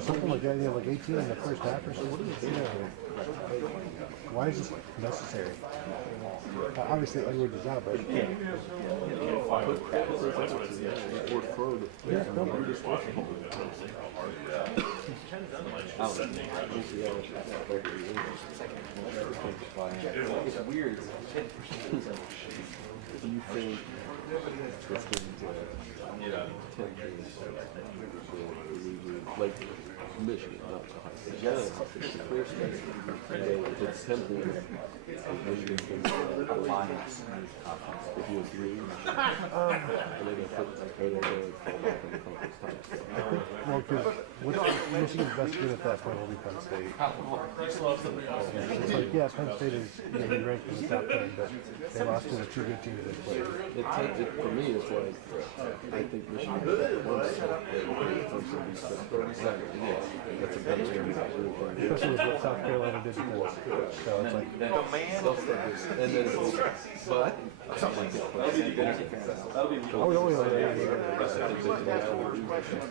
Something like that, like 18 in the first half or something. Why is this necessary? Obviously, Edwards is out, but you can't. It's weird. Do you think it's going to like Michigan, not Ohio State? Yes, it's clear space. If it's tempting, Michigan can alliance. If you agree, and they're going to fall back in the conference time. Well, because Michigan's best fit at that point will be Penn State. It's like, yeah, Penn State is maybe ranked in the top 10, but they lost to the two good teams they played. For me, it's like, I think Michigan wants to that's a better game. Especially with what South Carolina did before. So it's like, and then, but something like that. oh, no,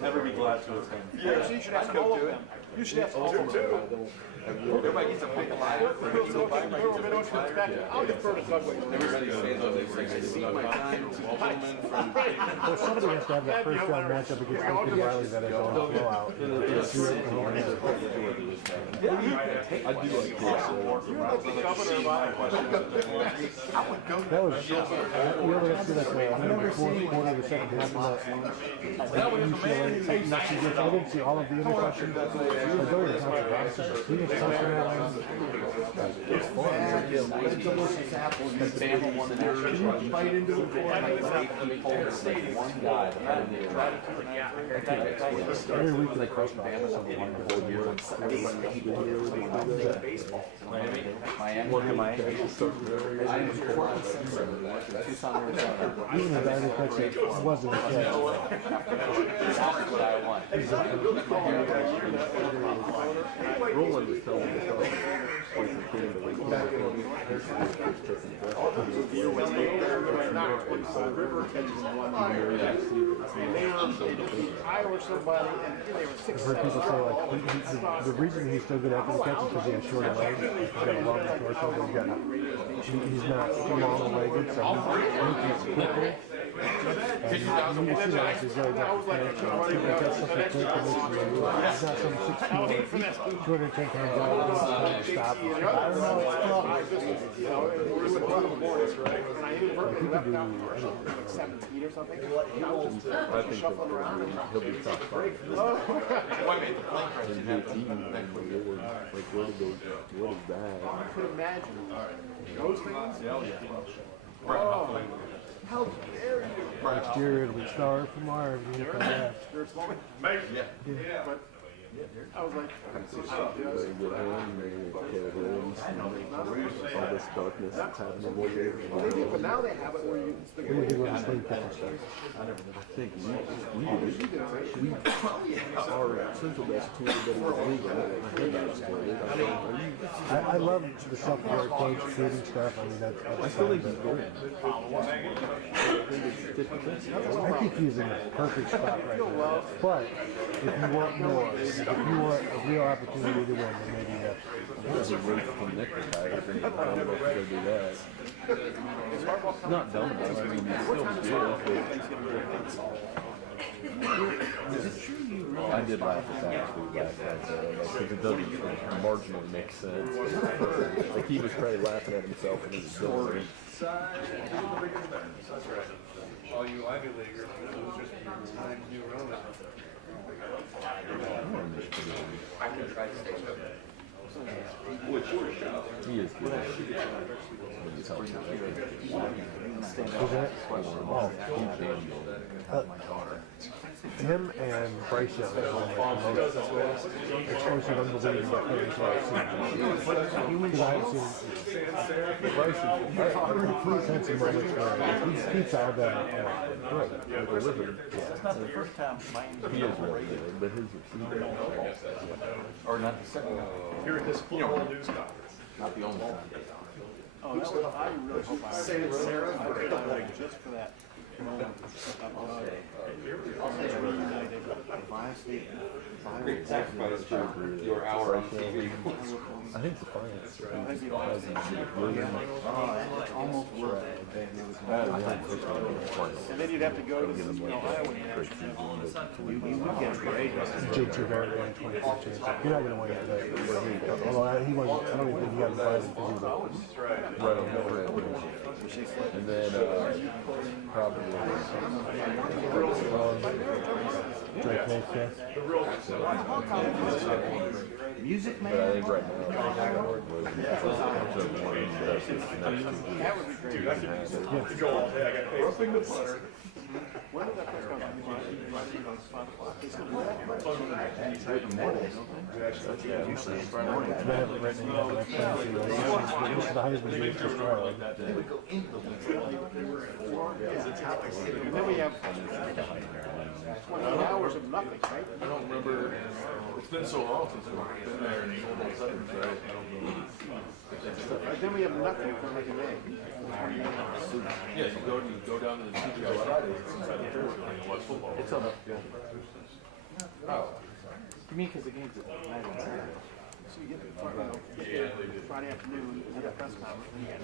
Never be glad to attend. Yeah, you should ask all of them. You should ask all of them. Everybody gets a pick a line. I'll defer to Doug. Everybody says, I see my time to gentlemen from. well, somebody has to have that first round matchup against Lincoln Riley that is on a blowout. I do like this. That was, you ever got to see that fourth quarter of the second half of that UCLA knocks you against, I didn't see all of the interceptions, but those are the consequences. He was South Carolina. Fight into the Every week they cross Miami. even the guy that catch it wasn't a catch. Roland was telling me Iowa somebody, and they were 6 I've heard people say like the reason he's so good after the catch is because he has shorter legs. He's got a long torso, but he's not long-legged, so he's quicker. And you can see that he's really got the catch. He does something quick and makes you move. He's not some 210 pound guy who doesn't stop. I don't know, it's tough. You know, we're with one of the boards, right? And I even heard him left out like 7 feet or something. I think shuffling around. he'll be top 5. And his team, like, what is that? I could imagine. Those things? Oh, how dare you? Next year it'll be Star from Mars. There's a moment. But I was like, All this darkness that's happening. but now they have it where you can still What do you think about the sleep catch? I think we are central best team that I love the self-aware coach shooting stuff. I mean, that's I still think he's good. I think he's in the perfect spot right now. But if you want more, if you want a real opportunity to win, then maybe you have to. There's a rate from Nick retired. I don't know if he'll do that. Not dominant. I mean, he's still good, but I did laugh at that too, because it doesn't marginally make sense. Like he was probably laughing at himself and his story. All you Ivy Leaguers, losers, times New Roman. I can try to stay with it. He is good. He's helping. Who's that? Him and Bryce Young are the most explosive, unbelievable players I've seen. Because I haven't seen Bryce. He's had some moments where he keeps out that good. That's not the first time Miami's He is really good, but his receiver. or not the second. Here at this football news conference. Not the only time. Oh, that was, I really hope I was just for that. Great sacrifice for your hour on TV. I think the Defiance. And then you'd have to go to Ohio and you would get a grade. J.T. Barrett won 2014. You're not going to win it today. Although he wasn't, I don't even think he got invited because he was Right on the and then probably Drake Mayfield. Music but I man. think right now That would be great. When did that press conference? 5 o'clock. I haven't read any of my plans. This is the Heisman race this trial. And then we have 20 hours of nothing, right? I don't remember. It's been so long since we've been there, and all of a sudden, right? I don't know. Then we have nothing for like a day. Yeah, you go down to the studio on Fridays inside the church and watch football. it's on You mean because the game's at 9 and Saturday? So you get the Friday afternoon at the press conference. And you get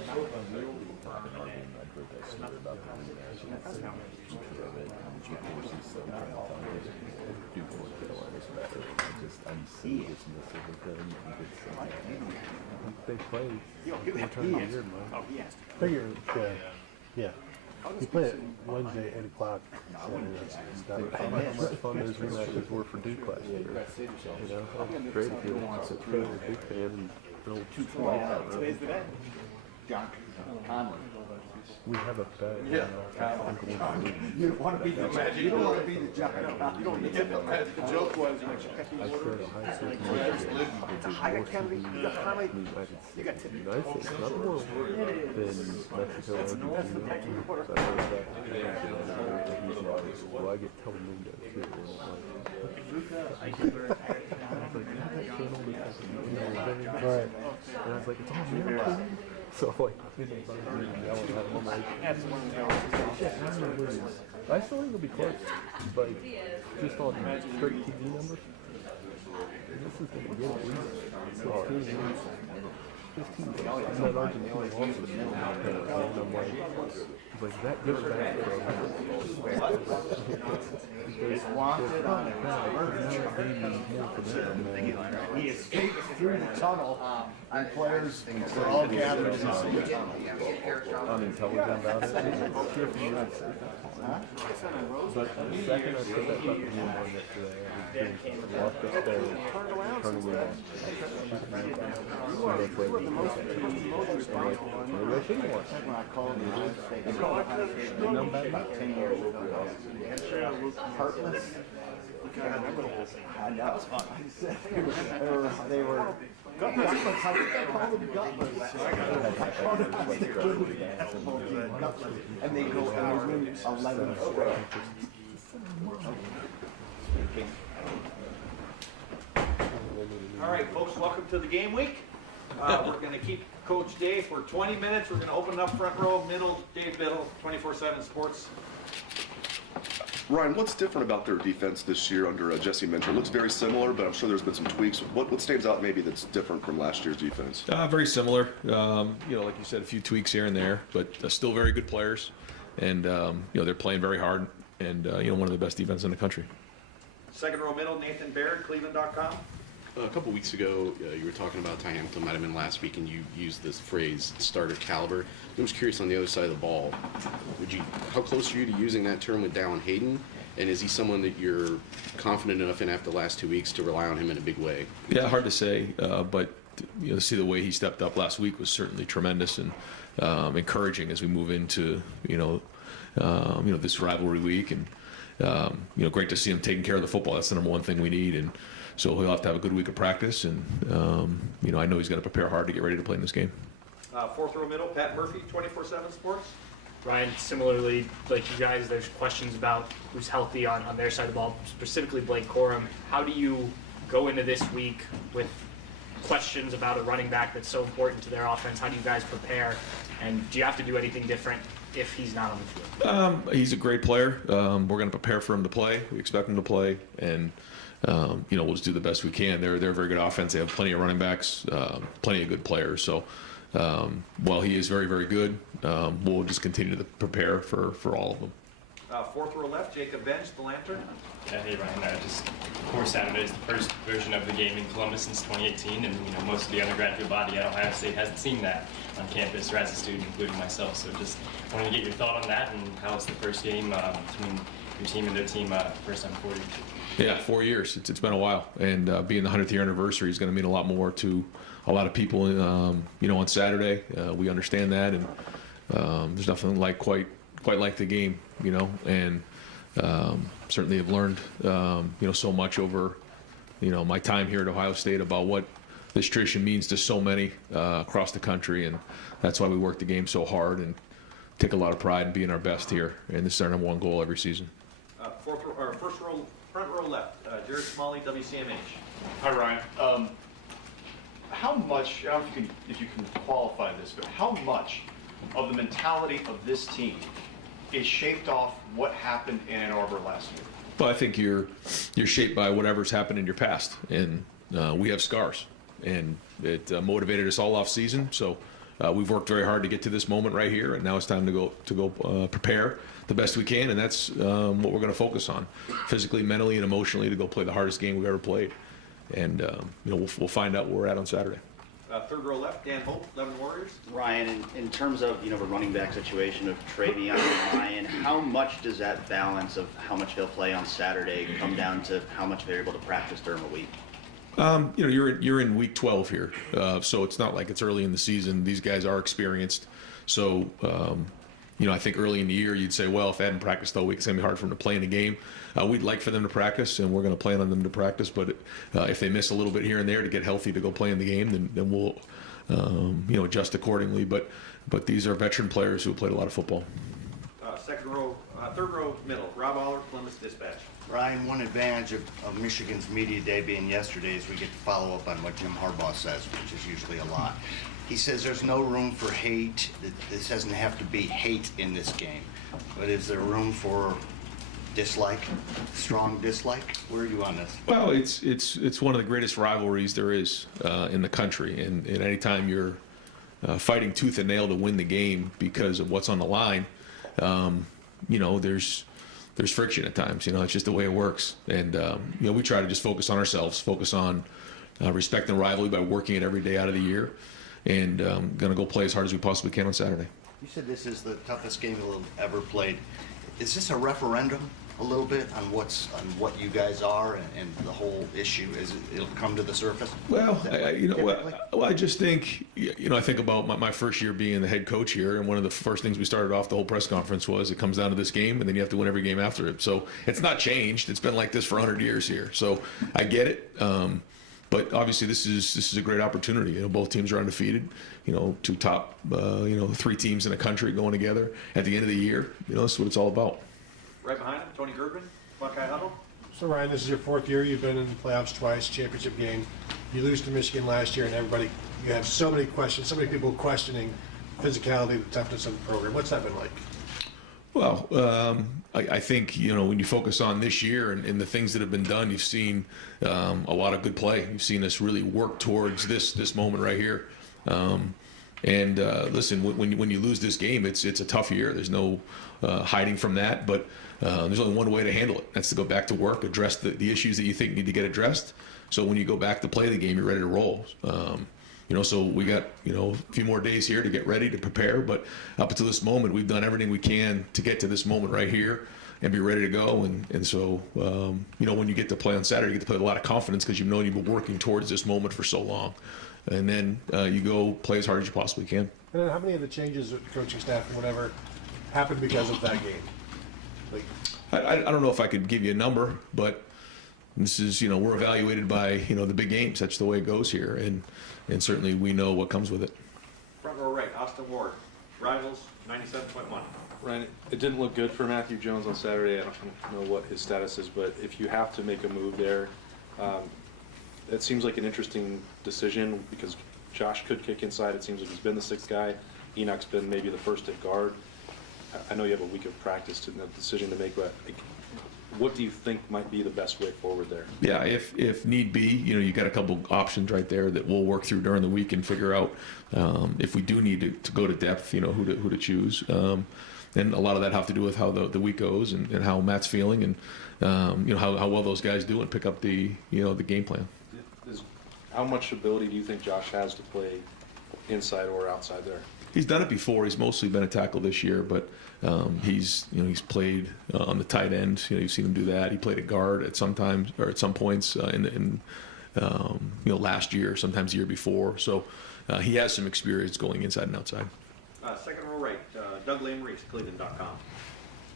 They play. Yo, They turn the year, man. Oh, he asked. Figure, yeah. You play it Wednesday, 8 o'clock. Saturday, How much fun those rematches were for Duke last year. You know, it's great if you're a Duke fan and build 2 Today's the day. We have a bet. Yeah. You don't want to be the Magic. You don't want to be the Giant. You don't need to. The joke was like you cut the order. The higher Kennedy, you got highlight. You got tippy. United States, not more than Mexico, Argentina. So I heard that. Well, I get Telemundo too. Right. And I was like, it's all American. So like, I still think it'll be close, but just on straight TV numbers, this is going to get at least 15. And that Argentina lost it. And I'm like, that goes back to It's wanted on it. He escaped through the tunnel, and players were all gathered in the same tunnel. unintelligent about it. But the second I put that button in on it today, I walked upstairs, turning it on. Maybe I shouldn't watch it. About 10 years ago. Heartless. I know. They were gutless. I think they called them gutless. And they go out 11 square. All right, folks, welcome to the game week. We're going to keep Coach Dave for 20 minutes. We're going to open up front row, middle, Dave Biddle, 24/7 Sports. Ryan, what's different about their defense this year under Jesse Minter? It looks very similar, but I'm sure there's been some tweaks. What stands out maybe that's different from last year's defense? Very similar. Like you said, a few tweaks here and there, but still very good players. And, they're playing very hard and, one of the best defenses in the country. Second row, middle, Nathan Baird, Cleveland.com. A couple weeks ago, you were talking about Ty Hamilton, might have been last week, and you used this phrase, starter caliber. I was curious on the other side of the ball, how close are you to using that term with Dallin Hayden? And is he someone that you're confident enough in after the last 2 weeks to rely on him in a big way? Yeah, hard to say, but to see the way he stepped up last week was certainly tremendous and encouraging as we move into this rivalry week, and great to see him taking care of the football. That's the number one thing we need, and so he'll have to have a good week of practice, and I know he's got to prepare hard to get ready to play in this game. Fourth row, middle, Pat Murphy, 24/7 Sports. Ryan, similarly, like you guys, there's questions about who's healthy on their side of the ball, specifically Blake Corum. How do you go into this week with questions about a running back that's so important to their offense? How do you guys prepare? And do you have to do anything different if he's not on the field? He's a great player. We're going to prepare for him to play. We expect him to play, and we'll just do the best we can. They're a very good offense. They have plenty of running backs, plenty of good players. So while he is very, very good, we'll just continue to prepare for all of them. Fourth row left, Jacob Bench, the Lantern. Yeah, hey Ryan, of course Saturday is the first version of the game in Columbus since 2018, and most of the undergraduate body at Ohio State hasn't seen that on campus or as a student, including myself. So just wanted to get your thought on that and how it's the first game between your team and their team, first time 4 years. Yeah, 4 years. It's been a while, and being the 100th year anniversary is going to mean a lot more to a lot of people. On Saturday, we understand that, and there's nothing like quite like the game, and certainly have learned, so much over, my time here at Ohio State about what this tradition means to so many across the country, and that's why we work the game so hard and take a lot of pride in being our best here. And this is our #1 goal every season. First row, front row left, Jared Smalley, WCMH. Hi, Ryan. How much, I don't know if you can qualify this, but how much of the mentality of this team is shaped off what happened in Ann Arbor last year? Well, I think you're shaped by whatever's happened in your past, and we have scars, and it motivated us all off season. So we've worked very hard to get to this moment right here, and now it's time to go prepare the best we can, and that's what we're going to focus on, physically, mentally, and emotionally, to go play the hardest game we've ever played. And we'll find out where we're at on Saturday. Third row left, Dan Hope, 11 Warriors. Ryan, in terms of the running back situation of Travion and Ryan, how much does that balance of how much they'll play on Saturday come down to how much they're able to practice during the week? You're in week 12 here, so it's not like it's early in the season. These guys are experienced, so I think early in the year you'd say, well, if they hadn't practiced all week, it's gonna be hard for them to play in a game. We'd like for them to practice, and we're going to plan on them to practice. But if they miss a little bit here and there to get healthy to go play in the game, then we'll adjust accordingly. But these are veteran players who have played a lot of football. Third row middle, Rob Aller, Columbus Dispatch. Ryan, one advantage of Michigan's media day being yesterday is we get to follow up on what Jim Harbaugh says, which is usually a lot. He says there's no room for hate. This doesn't have to be hate in this game. But is there room for dislike, strong dislike? Where are you on this? Well, it's one of the greatest rivalries there is in the country, and anytime you're fighting tooth and nail to win the game because of what's on the line, there's friction at times. It's just the way it works, and we try to just focus on ourselves, focus on respecting the rivalry by working it every day out of the year, and going to go play as hard as we possibly can on Saturday. You said this is the toughest game you'll have ever played. Is this a referendum a little bit on what you guys are and the whole issue? It'll come to the surface? Well, I just think, I think about my first year being the head coach here, and one of the first things we started off the whole press conference was it comes down to this game, and then you have to win every game after it. So it's not changed. It's been like this for 100 years here. So I get it. But obviously this is a great opportunity. Both teams are undefeated. Two top, 3 teams in the country going together at the end of the year. That's what it's all about. Right behind him, Tony Gergen, Buckeye Huddle. So Ryan, this is your 4th year. You've been in the playoffs twice, championship game. You lose to Michigan last year, and you have so many questions, so many people questioning physicality, the toughness of the program. What's that been like? Well, I think, when you focus on this year and the things that have been done, you've seen a lot of good play. You've seen us really work towards this moment right here. Listen, when you lose this game, it's a tough year. There's no hiding from that, but there's only one way to handle it. That's to go back to work, address the issues that you think need to get addressed. So when you go back to play the game, you're ready to roll. So we got, a few more days here to get ready to prepare, but up until this moment, we've done everything we can to get to this moment right here and be ready to go. And so, when you get to play on Saturday, you get to play with a lot of confidence because you've known you've been working towards this moment for so long. And then you go play as hard as you possibly can. And then how many of the changes with the coaching staff and whatever happened because of that game? I don't know if I could give you a number, but this is, we're evaluated by, the big games. That's the way it goes here. And certainly we know what comes with it. Front row right, Austin Ward, Rivals, 97.1. Ryan, it didn't look good for Matthew Jones on Saturday. I don't know what his status is, but if you have to make a move there, it seems like an interesting decision because Josh could kick inside. It seems like he's been the 6th guy. Enoch's been maybe the first at guard. I know you have a week of practice to the decision to make, but like, what do you think might be the best way forward there? Yeah, if need be, you got a couple options right there that we'll work through during the week and figure out if we do need to go to depth, who to choose. And a lot of that have to do with how the week goes and how Matt's feeling and how well those guys do and pick up the game plan. How much ability do you think Josh has to play inside or outside there? He's done it before. He's mostly been a tackle this year, but he's played on the tight end. You've seen him do that. He played at guard at some points in last year, sometimes the year before. So he has some experience going inside and outside. Second row right, Doug Lamreese, Cleveland.com.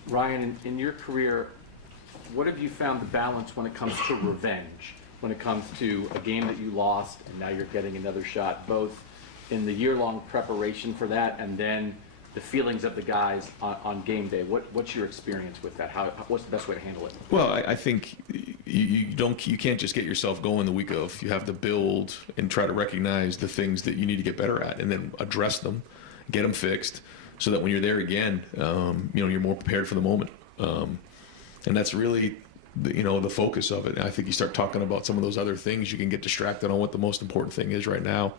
Ryan, in your career, what have you found the balance when it comes to revenge? When it comes to a game that you lost and now you're getting another shot, both in the year-long preparation for that and then the feelings of the guys on game day? What's your experience with that? What's the best way to handle it? Well, I think you can't just get yourself going the week of. You have to build and try to recognize the things that you need to get better at and then address them, get them fixed, so that when you're there again, you're more prepared for the moment. And that's really the focus of it. And I think you start talking about some of those other things, you can get distracted on what the most important thing is right now.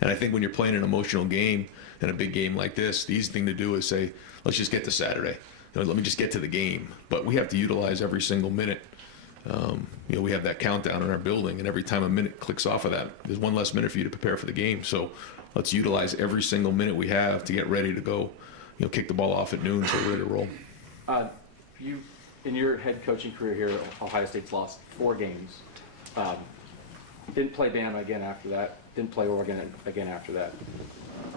And I think when you're playing an emotional game and a big game like this, the easy thing to do is say, let's just get to Saturday. Let me just get to the game. But we have to utilize every single minute. We have that countdown in our building, and every time a minute clicks off of that, there's one less minute for you to prepare for the game. So let's utilize every single minute we have to get ready to go, kick the ball off at noon so we're ready to roll. You, in your head coaching career here, Ohio State's lost 4 games. Didn't play Bama again after that. Didn't play Oregon again after that.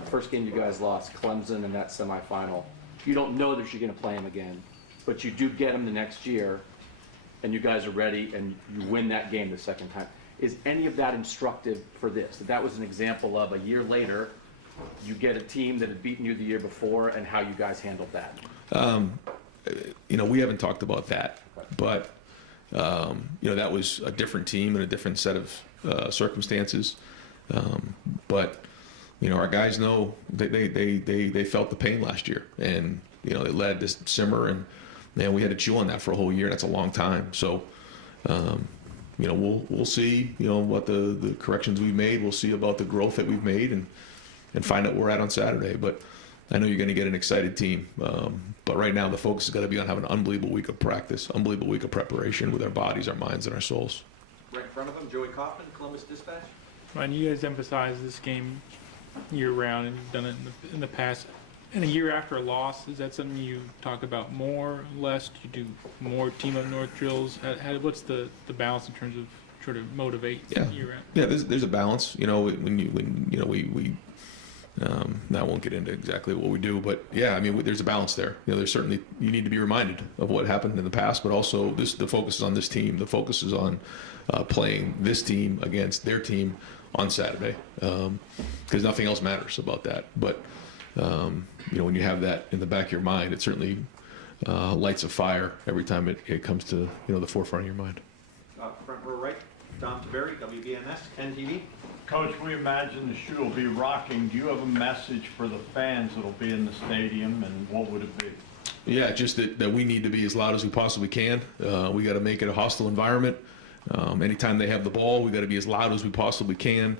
First game you guys lost, Clemson in that semifinal. You don't know that you're going to play them again, but you do get them the next year, and you guys are ready, and you win that game the second time. Is any of that instructive for this? That was an example of a year later, you get a team that had beaten you the year before, and how you guys handled that? We haven't talked about that, but that was a different team and a different set of circumstances. But our guys know they felt the pain last year, and they let this simmer, and we had to chew on that for a whole year. That's a long time. So we'll see what the corrections we've made. We'll see about the growth that we've made, and find out where we're at on Saturday. But I know you're going to get an excited team. But right now the focus has got to be on having an unbelievable week of practice, unbelievable week of preparation with our bodies, our minds, and our souls. Right in front of him, Joey Kaufman, Columbus Dispatch. Ryan, you guys emphasize this game year-round, and you've done it in the past. And a year after a loss, is that something you talk about more, less? Do you do more team-up north drills? What's the balance in terms of trying to motivate year-round? Yeah, there's a balance. We I won't get into exactly what we do, but yeah, there's a balance there. There's certainly, you need to be reminded of what happened in the past, but also the focus is on this team. The focus is on playing this team against their team on Saturday, because nothing else matters about that. But when you have that in the back of your mind, it certainly lights a fire every time it comes to the forefront of your mind. Front row right, Tom Taberry, WBNS, NTV. Coach, we imagine the shoe will be rocking. Do you have a message for the fans that will be in the stadium, and what would it be? Yeah, just that we need to be as loud as we possibly can. We got to make it a hostile environment. Anytime they have the ball, we got to be as loud as we possibly can.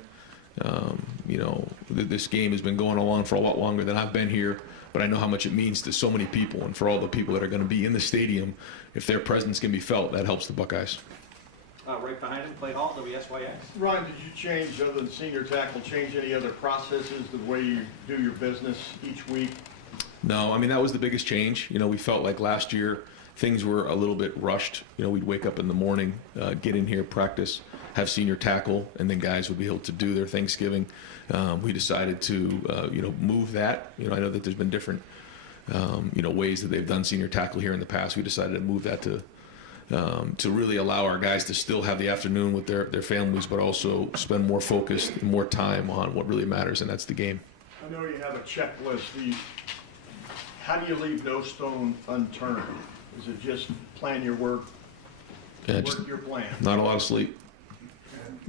This game has been going along for a lot longer than I've been here, but I know how much it means to so many people, and for all the people that are going to be in the stadium, if their presence can be felt, that helps the Buckeyes. Right behind him, Clay Hall, WSYX. Ryan, did you change, other than senior tackle, change any other processes, the way you do your business each week? No, that was the biggest change. We felt like last year things were a little bit rushed. We'd wake up in the morning, get in here, practice, have senior tackle, and then guys would be able to do their Thanksgiving. We decided to, move that. I know that there's been different, ways that they've done senior tackle here in the past. We decided to move that to really allow our guys to still have the afternoon with their families, but also spend more focus and more time on what really matters, and that's the game. I know you have a checklist. How do you leave no stone unturned? Is it just plan your work, work your plan? Not a lot of sleep.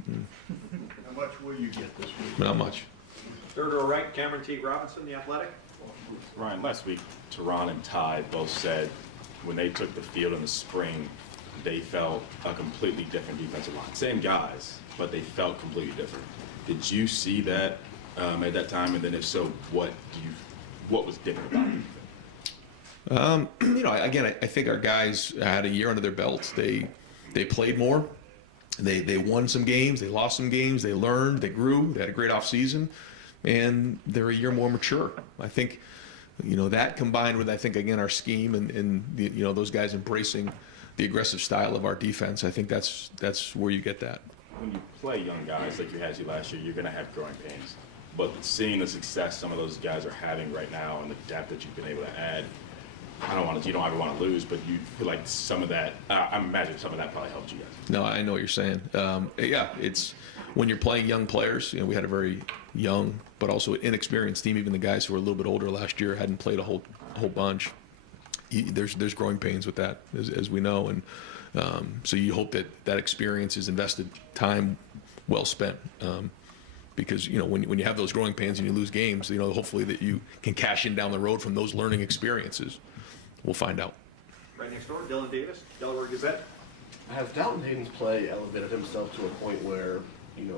How much will you get this week? Not much. Third row right, Cameron T. Robinson, The Athletic. Ryan, last week, Teron and Ty both said when they took the field in the spring, they felt a completely different defensive line. Same guys, but they felt completely different. Did you see that at that time? And then if so, what was different about it? Again, I think our guys had a year under their belts. They played more. They won some games. They lost some games. They learned. They grew. They had a great offseason. And they're a year more mature. I think, that combined with, I think, again, our scheme and those guys embracing the aggressive style of our defense, I think that's where you get that. When you play young guys like you had to last year, you're going to have growing pains. But seeing the success some of those guys are having right now and the depth that you've been able to add, you don't ever want to lose, but you feel like some of that, I imagine some of that probably helped you guys. No, I know what you're saying. It's when you're playing young players, we had a very young but also inexperienced team. Even the guys who were a little bit older last year hadn't played a whole bunch. There's growing pains with that, as we know, and so you hope that experience is invested time well spent, because when you have those growing pains and you lose games, hopefully that you can cash in down the road from those learning experiences. We'll find out. Right next door, Dylan Davis, Delaware Gazette. Has Dalton Hayden's play elevated himself to a point where,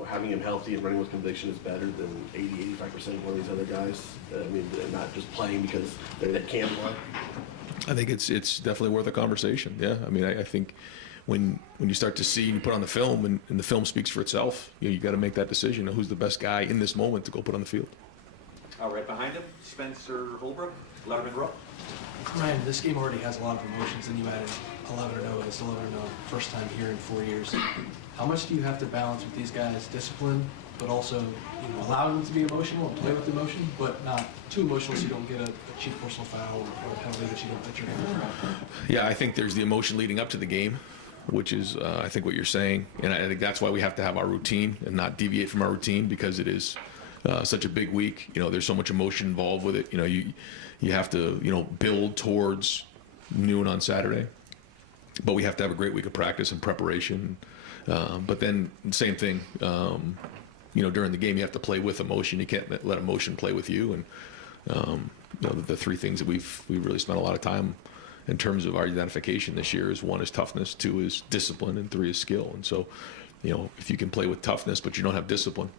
having him healthy and running with conviction is better than 80-85% of one of these other guys? Not just playing because they can play. I think it's definitely worth a conversation. Yeah, I think when you start to see and you put on the film and the film speaks for itself, you got to make that decision of who's the best guy in this moment to go put on the field. Right behind him, Spencer Holbrook, Letterman Row. Ryan, this game already has a lot of emotions, and you added 11-0. It's 11-0, first time here in 4 years. How much do you have to balance with these guys? Discipline, but also allowing them to be emotional and play with emotion, but not too emotional so you don't get a cheap personal foul or a penalty that you don't put your hand around. Yeah, I think there's the emotion leading up to the game, which is I think what you're saying, and I think that's why we have to have our routine and not deviate from our routine, because it is such a big week. There's so much emotion involved with it. You have to build towards noon on Saturday, but we have to have a great week of practice and preparation. But then same thing, during the game you have to play with emotion. You can't let emotion play with you. And the three things that we've really spent a lot of time in terms of our identification this year is: 1 is toughness, 2 is discipline, and 3 is skill. And so, if you can play with toughness but you don't have discipline,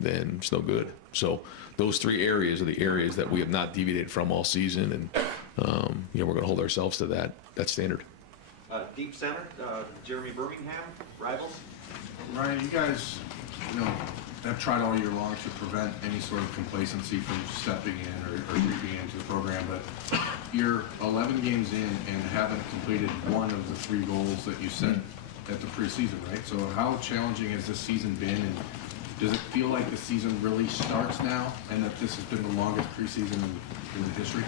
then it's no good. So those 3 areas are the areas that we have not deviated from all season, and we're going to hold ourselves to that standard. Deep center, Jeremy Birmingham, Rivals. Ryan, you guys, have tried all year long to prevent any sort of complacency from stepping in or creeping into the program, but you're 11 games in and haven't completed one of the 3 goals that you set at the preseason, right? So how challenging has this season been, and does it feel like the season really starts now, and that this has been the longest preseason in the history?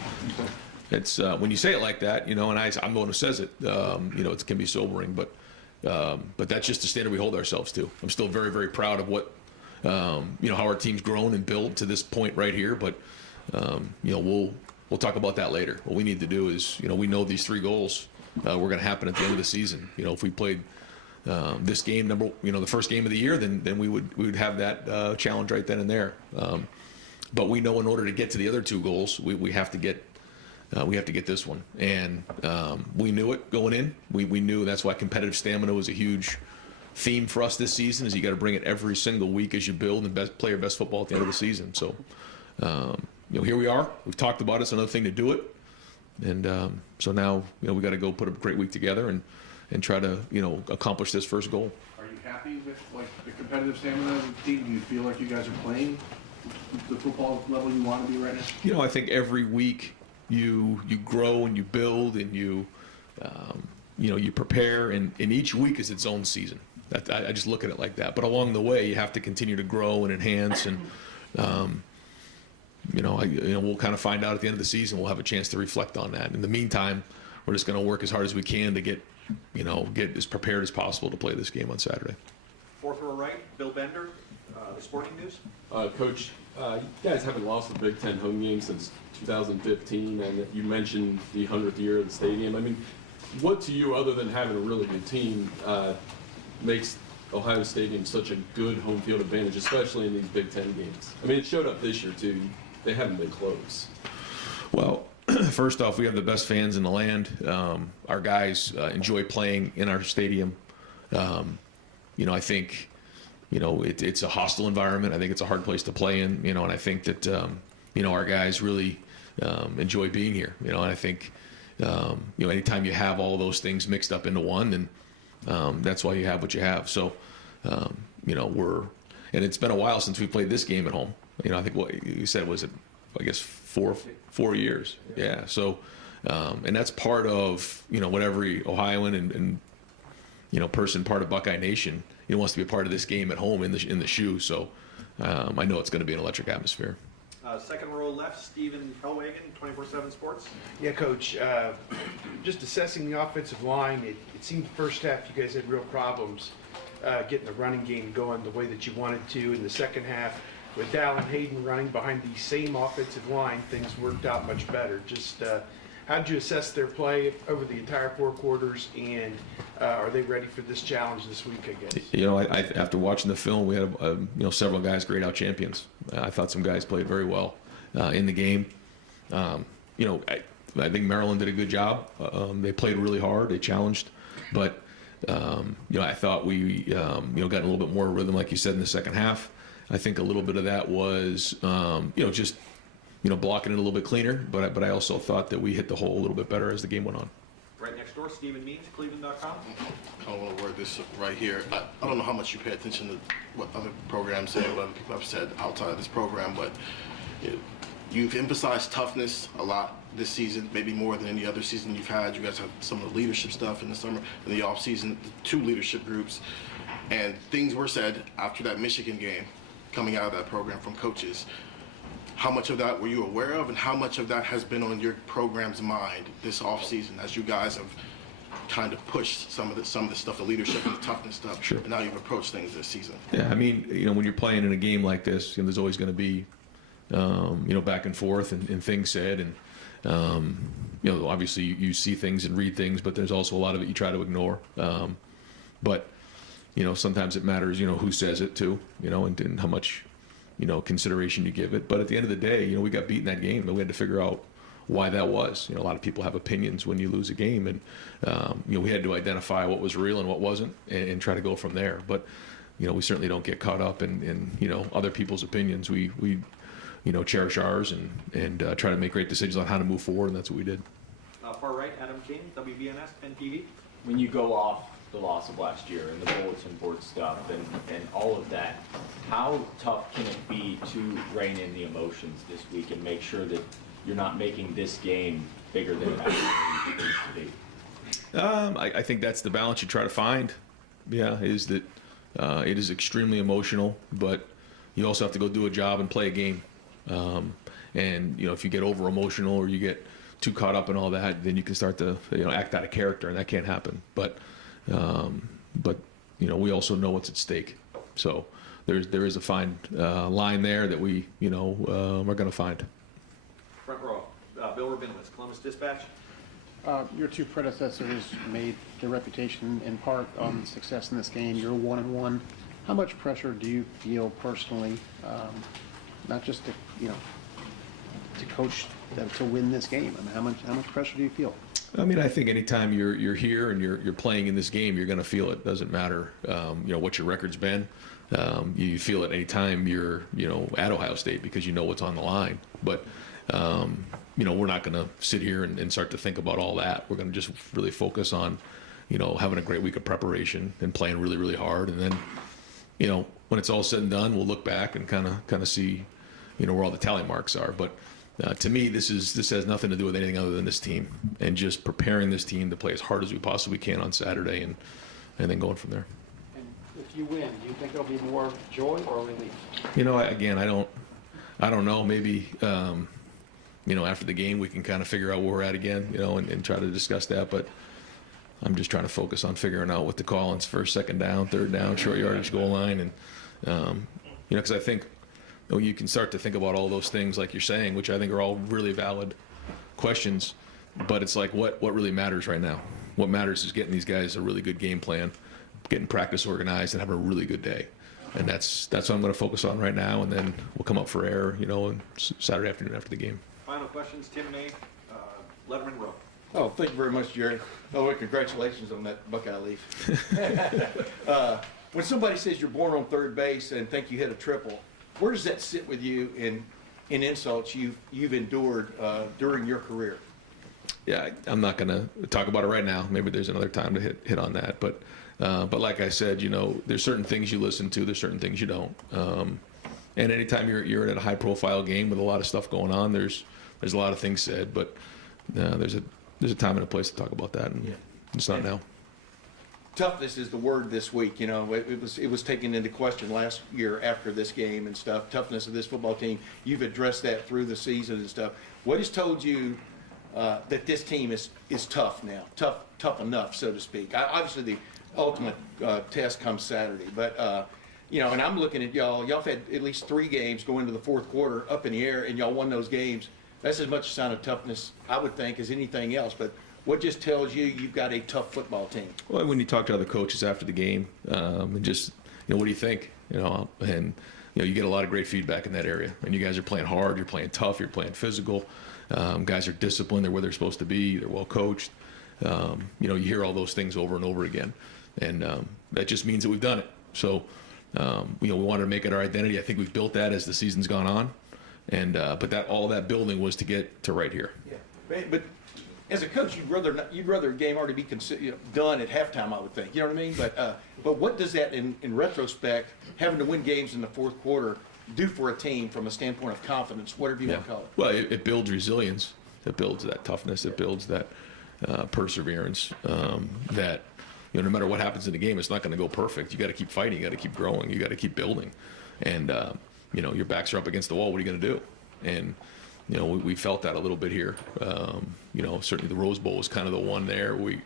It's when you say it like that, and I'm the one who says it. It can be sobering, but that's just the standard we hold ourselves to. I'm still very, very proud of what how our team's grown and built to this point right here. But we'll talk about that later. What we need to do is, we know these 3 goals were going to happen at the end of the season. If we played this game the first game of the year, then we would have that challenge right then and there. But we know in order to get to the other 2 goals, we have to get this one, and we knew it going in. We knew that's why competitive stamina was a huge theme for us this season. Is you got to bring it every single week as you build and play your best football at the end of the season. So here we are. We've talked about it. It's another thing to do it, and so now we got to go put a great week together and try to accomplish this first goal. Are you happy with the competitive stamina of the team? Do you feel like you guys are playing the football level you want to be right now? I think every week you grow and you build and you prepare, and each week is its own season. I just look at it like that. But along the way, you have to continue to grow and enhance, and we'll kind of find out at the end of the season. We'll have a chance to reflect on that. In the meantime, we're just going to work as hard as we can to get as prepared as possible to play this game on Saturday. 4th row right, Bill Bender, the Sporting News. Coach, you guys haven't lost a Big Ten home game since 2015, and you mentioned the 100th year of the stadium. What to you, other than having a really good team, makes Ohio Stadium such a good home field advantage, especially in these Big Ten games? It showed up this year too. They haven't been close. Well, first off, we have the best fans in the land. Our guys enjoy playing in our stadium. I think, it's a hostile environment. I think it's a hard place to play in, and I think that, our guys really enjoy being here, and I think, anytime you have all those things mixed up into one, then that's why you have what you have. So, and it's been a while since we played this game at home. I think what you said was, I guess, four years. Yeah. So, and that's part of, what every Ohioan and person, part of Buckeye Nation, wants to be a part of this game at home in the shoe. So, I know it's going to be an electric atmosphere. Second row left, Stephen Hellwagen, 24/7 Sports. Yeah, Coach. Just assessing the offensive line, it seemed the first half you guys had real problems getting the running game going the way that you wanted to. In the second half, with Dallin Hayden running behind the same offensive line, things worked out much better. Just how did you assess their play over the entire 4 quarters, and are they ready for this challenge this week, I guess? After watching the film, we had several guys grade out champions. I thought some guys played very well in the game. I think Maryland did a good job. They played really hard. They challenged, but I thought we got a little bit more rhythm, like you said, in the second half. I think a little bit of that was just blocking it a little bit cleaner, but I also thought that we hit the hole a little bit better as the game went on. Right next door, Stephen Means, Cleveland.com. I don't want to word this right here. I don't know how much you pay attention to what other programs say, what other people have said outside of this program, but you've emphasized toughness a lot this season, maybe more than any other season you've had. You guys have some of the leadership stuff in the summer, in the off season, the 2 leadership groups, and things were said after that Michigan game coming out of that program from coaches. How much of that were you aware of, and how much of that has been on your program's mind this offseason as you guys have kind of pushed some of the stuff, the leadership and the toughness stuff, Sure. and now you've approached things this season? Yeah, I mean, when you're playing in a game like this, there's always going to be, back and forth and things said, and obviously you see things and read things, but there's also a lot of it you try to ignore. But sometimes it matters, who says it too, and how much consideration you give it. But at the end of the day, we got beat in that game, and we had to figure out why that was. A lot of people have opinions when you lose a game, and we had to identify what was real and what wasn't, and try to go from there. But we certainly don't get caught up in other people's opinions. We cherish ours and try to make great decisions on how to move forward, and that's what we did. Far right, Adam King, WBNS, Penn TV. When you go off the loss of last year and the bulletin board stuff and all of that, how tough can it be to rein in the emotions this week and make sure that you're not making this game bigger than it actually needs to be? I think that's the balance you try to find. Yeah, is that it is extremely emotional, but you also have to go do a job and play a game. And if you get over emotional or you get too caught up in all that, then you can start to act out of character, and that can't happen. But we also know what's at stake. So there is a fine line there that we are going to find. Front row, Bill Rabinowitz, Columbus Dispatch. Your 2 predecessors made their reputation in part on success in this game. You're 1-1. How much pressure do you feel personally, not just to coach to win this game? I mean, how much pressure do you feel? I mean, I think anytime you're here and you're playing in this game, you're going to feel it. Doesn't matter, what your record's been. You feel it anytime you're, at Ohio State, because you know what's on the line. But, we're not going to sit here and start to think about all that. We're going to just really focus on, having a great week of preparation and playing really, really hard. And then, when it's all said and done, we'll look back and kind of see, where all the tally marks are. But to me, this has nothing to do with anything other than this team and just preparing this team to play as hard as we possibly can on Saturday, and then going from there. And if you win, do you think it'll be more joy or relief? Again, I don't know. Maybe after the game we can kind of figure out where we're at again, and try to discuss that. But I'm just trying to focus on figuring out what to call on first, second down, third down, short yardage, goal line, and because I think. You can start to think about all those things like you're saying, which I think are all really valid questions, but it's like what really matters right now. What matters is getting these guys a really good game plan, getting practice organized, and having a really good day. And that's what I'm going to focus on right now, and then we'll come up for air, on Saturday afternoon after the game. Final questions. Tim May, Letterman Row. Oh, thank you very much, Jerry. Oh, well, congratulations on that Buckeye leaf. When somebody says you're born on third base and think you hit a triple, where does that sit with you in insults you've endured during your career? Yeah, I'm not going to talk about it right now. Maybe there's another time to hit on that. But like I said, you know, there's certain things you listen to, there's certain things you don't. And anytime you're at a high-profile game with a lot of stuff going on, there's a lot of things said. But there's a time and a place to talk about that, and it's not now. Toughness is the word this week. You know, it was taken into question last year after this game and stuff. Toughness of this football team. You've addressed that through the season and stuff. What has told you that this team is tough now, tough enough, so to speak? Obviously, the ultimate test comes Saturday, but you know, and I'm looking at y'all. Y'all have had at least 3 games go into the fourth quarter up in the air, and y'all won those games. That's as much a sign of toughness, I would think, as anything else. But what just tells you you've got a tough football team? Well, when you talk to other coaches after the game, and just, you know, what do you think? You know, and you know, you get a lot of great feedback in that area. And you guys are playing hard, you're playing tough, you're playing physical. Guys are disciplined, they're where they're supposed to be, they're well coached. You know, you hear all those things over and over again, and that just means that we've done it. So, you know, we wanted to make it our identity. I think we've built that as the season's gone on, and but all that building was to get to right here. Yeah, but as a coach, you'd rather a game already be done at halftime, I would think. You know what I mean? But what does that, in retrospect, having to win games in the fourth quarter, do for a team from a standpoint of confidence, whatever you want to call it? Well, it builds resilience. It builds that toughness. It builds that perseverance. That, you know, no matter what happens in the game, it's not going to go perfect. You got to keep fighting. You got to keep growing. You got to keep building. And you know, your backs are up against the wall. What are you going to do? And you know, we felt that a little bit here. You know, certainly the Rose Bowl was kind of the one there. We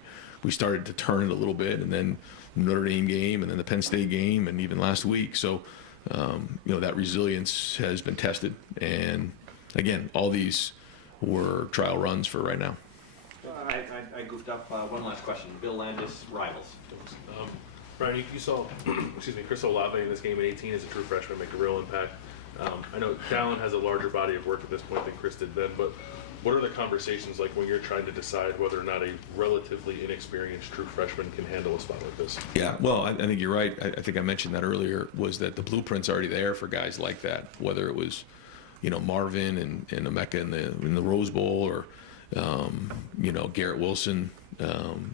started to turn it a little bit, and then the Notre Dame game, and then the Penn State game, and even last week. So, you know, that resilience has been tested. And again, all these were trial runs for right now. I goofed up. One last question. Bill Landis, Rivals. Brian, you saw, excuse me, Chris Olave in this game at 18 as a true freshman make a real impact. I know Dallin has a larger body of work at this point than Chris did then, but what are the conversations like when you're trying to decide whether or not a relatively inexperienced true freshman can handle a spot like this? Yeah, well, I think you're right. I think I mentioned that earlier, was that the blueprint's already there for guys like that, whether it was, you know, Marvin and Emeka in the Rose Bowl, or, you know, Garrett Wilson,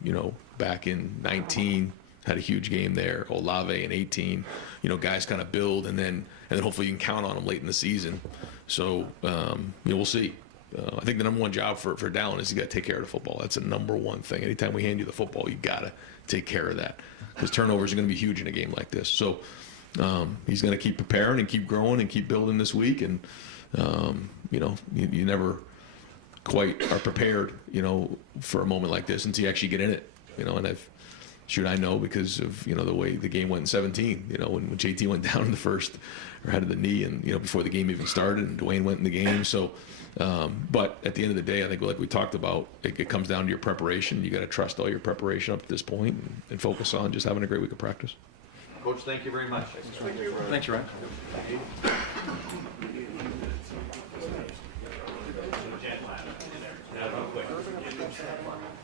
you know, back in 19, had a huge game there. Olave in 18, you know, guys kind of build, and then hopefully you can count on them late in the season. So, you know, we'll see. I think the number one job for Dallin is you got to take care of the football. That's the number one thing. Anytime we hand you the football, you got to take care of that, because turnovers are going to be huge in a game like this. So he's going to keep preparing and keep growing and keep building this week. And, you know, you never quite are prepared, you know, for a moment like this until you actually get in it, you know. And I know because of, you know, the way the game went in 17, you know, when JT went down in the first, or had the knee, and, you know, before the game even started, and Dwayne went in the game. So, but at the end of the day, I think, like we talked about, it comes down to your preparation. You got to trust all your preparation up to this point, and focus on just having a great week of practice. Coach, thank you very much. Thanks, Ryan.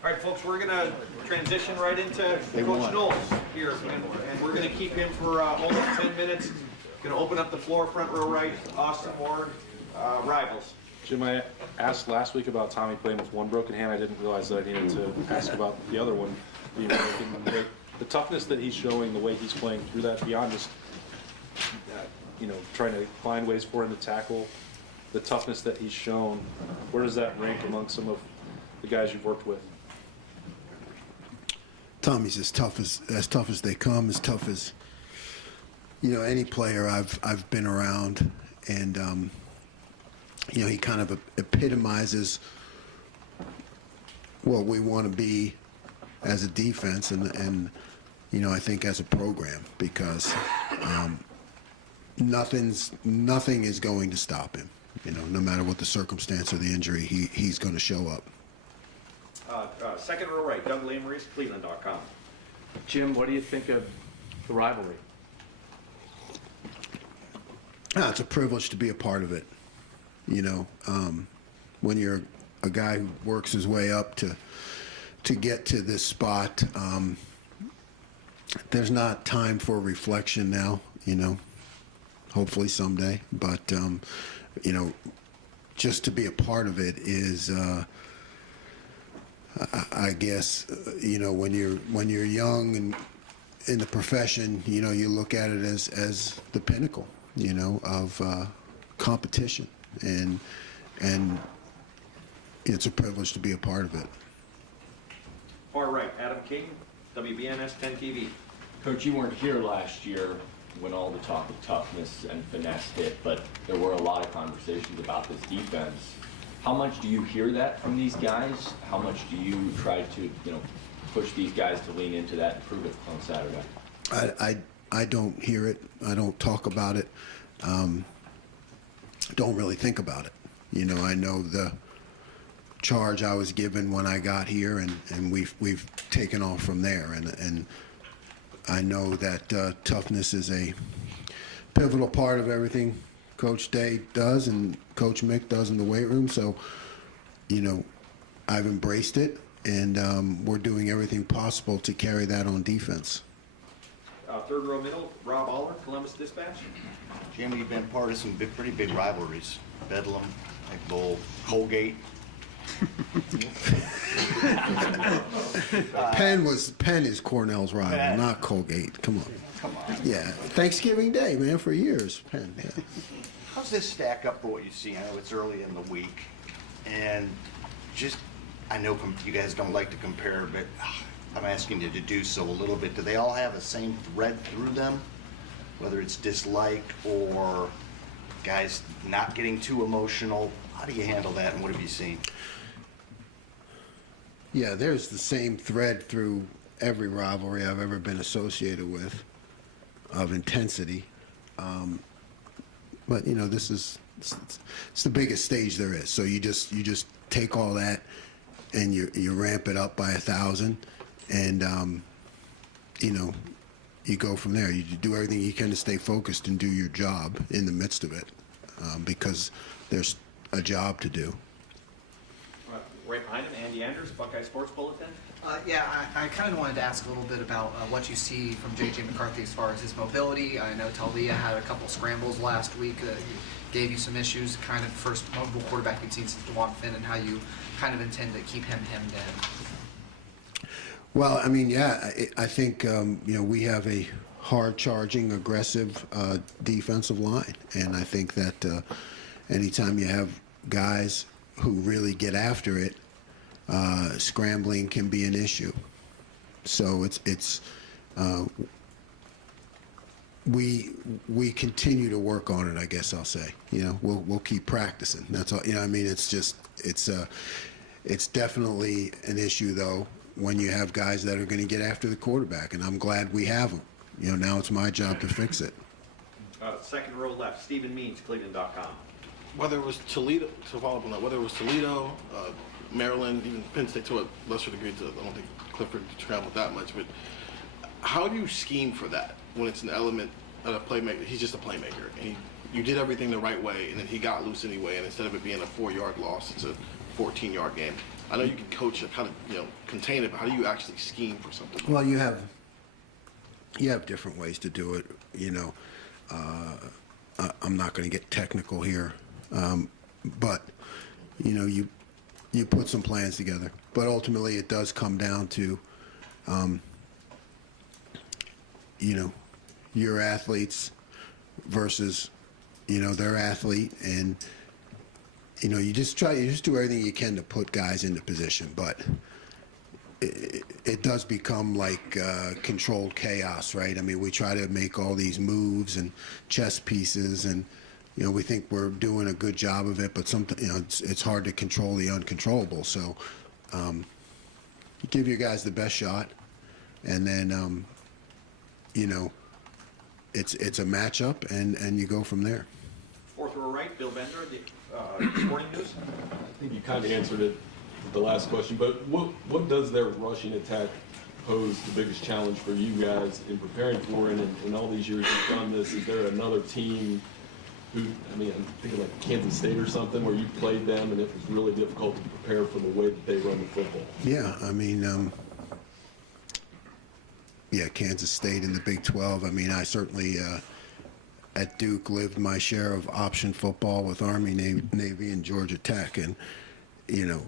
All right, folks, we're going to transition right into Coach Knowles here, and we're going to keep him for almost 10 minutes. Going to open up the floor, front row right, Austin Ward, Rivals. Jim, I asked last week about Tommy playing with one broken hand. I didn't realize that I needed to ask about the other one being broken. The toughness that he's showing, the way he's playing through that, beyond just you know, trying to find ways for him to tackle, the toughness that he's shown, where does that rank among some of the guys you've worked with? Tommy's as tough as they come, as tough as, you know, any player I've been around. And you know, he kind of epitomizes what we want to be as a defense, and you know, I think as a program, because nothing is going to stop him. You know, no matter what the circumstance or the injury, he's going to show up. Second row right, Doug Lameries, Cleveland.com. Jim, what do you think of the rivalry? It's a privilege to be a part of it. You know, when you're a guy who works his way up to get to this spot. There's not time for reflection now, hopefully someday, but just to be a part of it is, I guess, when you're young and in the profession, you look at it as the pinnacle, of competition, and it's a privilege to be a part of it. Far right, Adam King, WBNS 10 TV. Coach, you weren't here last year when all the talk of toughness and finesse hit, but there were a lot of conversations about this defense. How much do you hear that from these guys? How much do you try to, push these guys to lean into that and prove it on Saturday? I don't hear it. I don't talk about it. Don't really think about it. I know the charge I was given when I got here, and we've taken off from there. And I know that toughness is a pivotal part of everything Coach Day does and Coach Mick does in the weight room. So, I've embraced it, and we're doing everything possible to carry that on defense. Third row middle, Rob Aller, Columbus Dispatch. Jim, you've been part of some pretty big rivalries. Bedlam, Bull, Colgate. Penn is Cornell's rival, not Colgate. Come on. Yeah, Thanksgiving Day, man, for years. Penn. Yeah. How's this stack up for what you see? I know it's early in the week, and I know you guys don't like to compare, but I'm asking you to do so a little bit. Do they all have the same thread through them, whether it's dislike or guys not getting too emotional? How do you handle that, and what have you seen? Yeah, there's the same thread through every rivalry I've ever been associated with, of intensity. But this is it's the biggest stage there is. So you just take all that and you ramp it up by 1,000, and you go from there. You do everything you can to stay focused and do your job in the midst of it, because there's a job to do. Right behind him, Andy Andrews, Buckeye Sports Bulletin. I kind of wanted to ask a little bit about what you see from J.J. McCarthy as far as his mobility. I know Talia had a couple scrambles last week that gave you some issues, kind of first mobile quarterback you've seen since DeWan Finn, and how you kind of intend to keep him hemmed in. Well, I mean, yeah, I think, we have a hard-charging, aggressive defensive line, and I think that anytime you have guys who really get after it, scrambling can be an issue. So we continue to work on it, I guess I'll say. We'll keep practicing. That's all. I mean, it's definitely an issue though when you have guys that are going to get after the quarterback, and I'm glad we have them. Now it's my job to fix it. Second row left, Stephen Means, Cleveland.com. Whether it was Toledo, to follow up on that, whether it was Toledo, Maryland, even Penn State to a lesser degree, I don't think Clifford traveled that much, but how do you scheme for that when it's an element of a playmaker? He's just a playmaker, and you did everything the right way, and then he got loose anyway, and instead of it being a 4-yard loss, it's a 14-yard game. I know you can coach it, how to contain it, but how do you actually scheme for something? Well, you have different ways to do it. I'm not going to get technical here, but you put some plans together. But ultimately, it does come down to your athletes versus their athlete, and you just do everything you can to put guys into position, but it does become like controlled chaos, right? I mean, we try to make all these moves and chess pieces, and we think we're doing a good job of it, but sometimes it's hard to control the uncontrollable. So you give your guys the best shot, and then it's a matchup, and you go from there. Fourth row right, Bill Bender, the Sporting News. I think you kind of answered it with the last question, but what does their rushing attack pose the biggest challenge for you guys in preparing for it? And in all these years you've done this, is there another team I mean, I'm thinking like Kansas State or something, where you played them and it was really difficult to prepare for the way that they run the football. Yeah, I mean, yeah, Kansas State in the Big 12. I mean, I certainly at Duke lived my share of option football with Army, Navy, and Georgia Tech, and you know,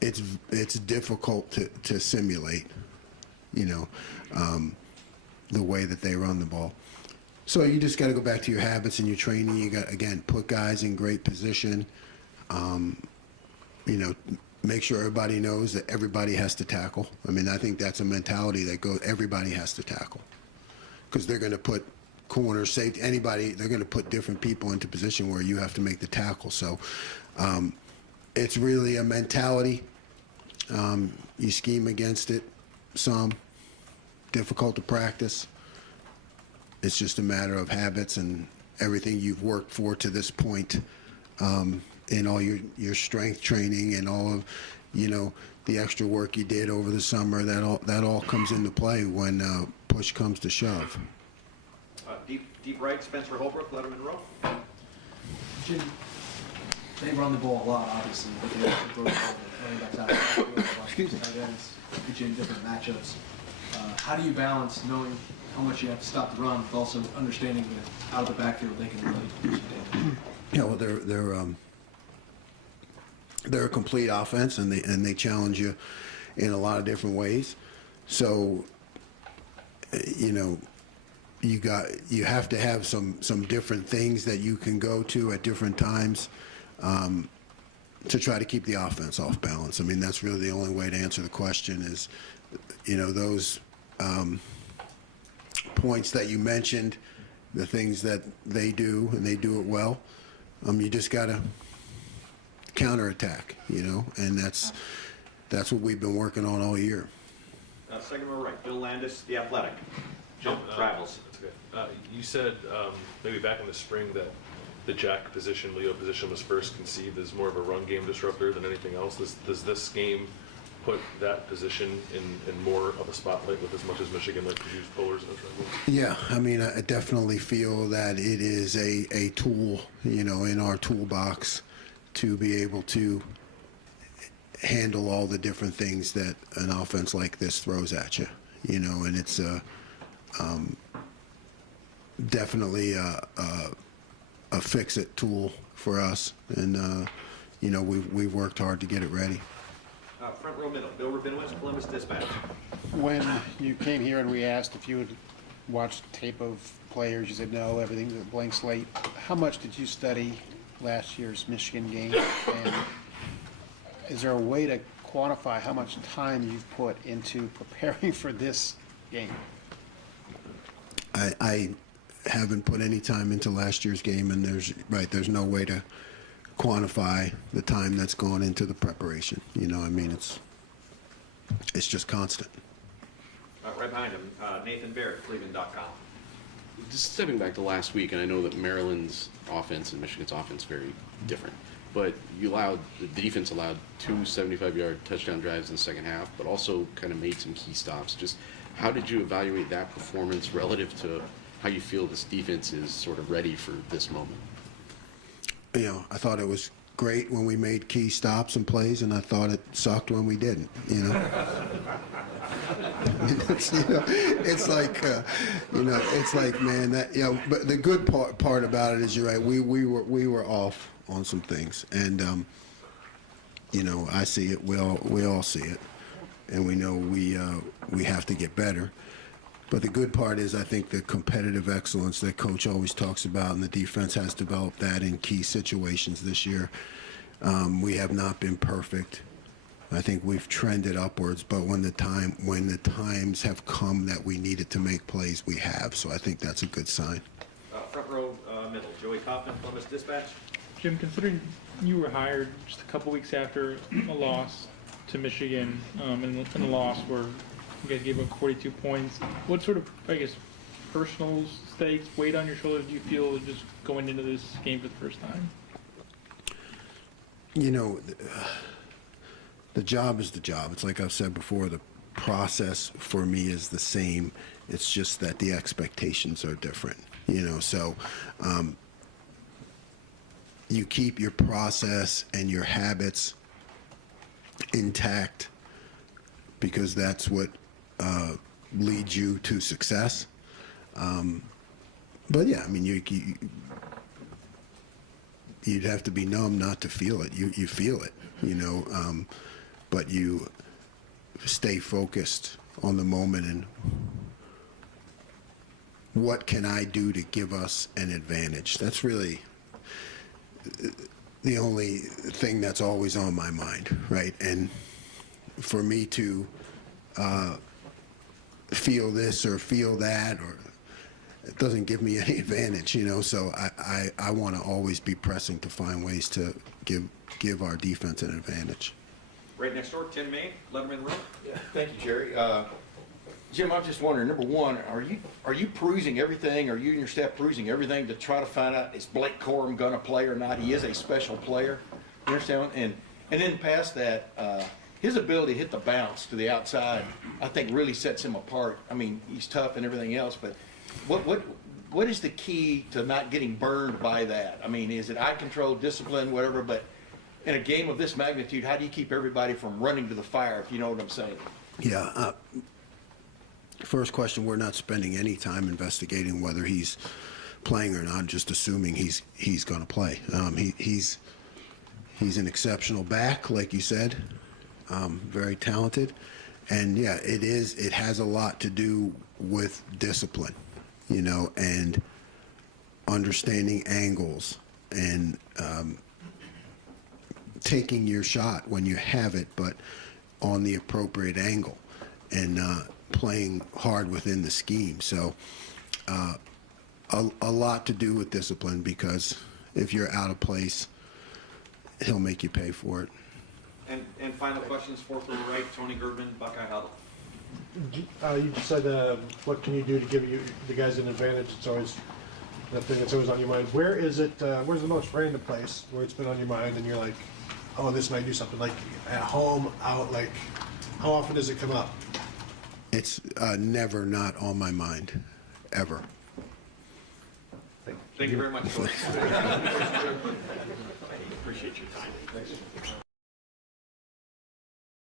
it's difficult to simulate, you know, the way that they run the ball. So you just got to go back to your habits and your training. You got, again, put guys in great position. You know, make sure everybody knows that everybody has to tackle. I mean, I think that's a mentality that goes, everybody has to tackle. Because they're going to put corner, safety, anybody, they're going to put different people into position where you have to make the tackle. So it's really a mentality. You scheme against it some, difficult to practice. It's just a matter of habits and everything you've worked for to this point, in all your strength training and all of, you know, the extra work you did over the summer. That all comes into play when push comes to shove. Deep right, Spencer Holbrook, Letterman Row. Jim, they run the ball a lot, obviously, but they also throw the ball running backs out. Excuse me. Put you in different matchups. How do you balance knowing how much you have to stop the run, but also understanding that out of the backfield they can really do some damage? Yeah, well, they're a complete offense, and they challenge you in a lot of different ways. So, you know, you have to have some different things that you can go to at different times to try to keep the offense off balance. I mean, that's really the only way to answer the question is, you know, those points that you mentioned, the things that they do, and they do it well. You just got to counterattack, you know, and that's what we've been working on all year. Second row right, Bill Landis, The Athletic. Jim, Rivals. You said maybe back in the spring that the jack position, Leo position, was first conceived as more of a run game disruptor than anything else. Does this game put that position in more of a spotlight with as much as Michigan likes to use pullers in its run game? Yeah, I mean, I definitely feel that it is a tool, you know, in our toolbox to be able to handle all the different things that an offense like this throws at you, you know, and it's definitely a fix-it tool for us, and you know, we've worked hard to get it ready. Front row middle, Bill Rabinowitz, Columbus Dispatch. When you came here and we asked if you would watch tape of players, you said no, everything's a blank slate. How much did you study last year's Michigan game? And is there a way to quantify how much time you've put into preparing for this game? I haven't put any time into last year's game, and there's no way to quantify the time that's gone into the preparation. You know, I mean, it's just constant. Right behind him, Nathan Barrett, Cleveland.com. Just stepping back to last week, and I know that Maryland's offense and Michigan's offense very different, but the defense allowed 2 75-yard touchdown drives in the second half, but also kind of made some key stops. Just how did you evaluate that performance relative to how you feel this defense is sort of ready for this moment? You know, I thought it was great when we made key stops and plays, and I thought it sucked when we didn't, you know. It's like, it's like, man, that, you know, but the good part about it is, you're right, we were off on some things, and, you know, I see it, we all see it, and we know we have to get better. But the good part is, I think, the competitive excellence that Coach always talks about, and the defense has developed that in key situations this year. We have not been perfect. I think we've trended upwards, but when the times have come that we needed to make plays, we have. So I think that's a good sign. Front row middle, Joey Kaufman, Columbus Dispatch. Jim, considering you were hired just a couple weeks after a loss to Michigan, and a loss where you guys gave up 42 points, what sort of, I guess, personal stakes, weight on your shoulders do you feel just going into this game for the first time? You know, the job is the job. It's like I've said before, the process for me is the same. It's just that the expectations are different. So you keep your process and your habits intact because that's what leads you to success. But yeah, I mean, you'd have to be numb not to feel it. You feel it, but you stay focused on the moment and what can I do to give us an advantage. That's really the only thing that's always on my mind, right? And for me to feel this or feel that, or it doesn't give me any advantage, so I want to always be pressing to find ways to give our defense an advantage. Right next door, Tim May, Letterman Room. Yeah, thank you, Jerry. Jim, I'm just wondering, number one, are you perusing everything? Are you and your staff perusing everything to try to find out is Blake Corum going to play or not? He is a special player. You understand? And then past that, his ability to hit the bounce to the outside, I think, really sets him apart. I mean, he's tough and everything else, but what is the key to not getting burned by that? I mean, is it eye control, discipline, whatever? But in a game of this magnitude, how do you keep everybody from running to the fire, if you know what I'm saying? Yeah. First question, we're not spending any time investigating whether he's playing or not, just assuming he's going to play. He's an exceptional back, like you said, very talented. And yeah, it has a lot to do with discipline, and understanding angles and taking your shot when you have it, but on the appropriate angle, and playing hard within the scheme. So a lot to do with discipline, because if you're out of place, he'll make you pay for it. And final questions, fourth row right, Tony Girdman, Buckeye Huddle. You just said, what can you do to give you the guys an advantage? It's always the thing that's always on your mind. Where is it? Where's the most random place where it's been on your mind and you're like, oh, this might do something, like at home, out, like how often does it come up? It's never not on my mind, ever. Thank you very much, Coach. Appreciate your time. Thanks.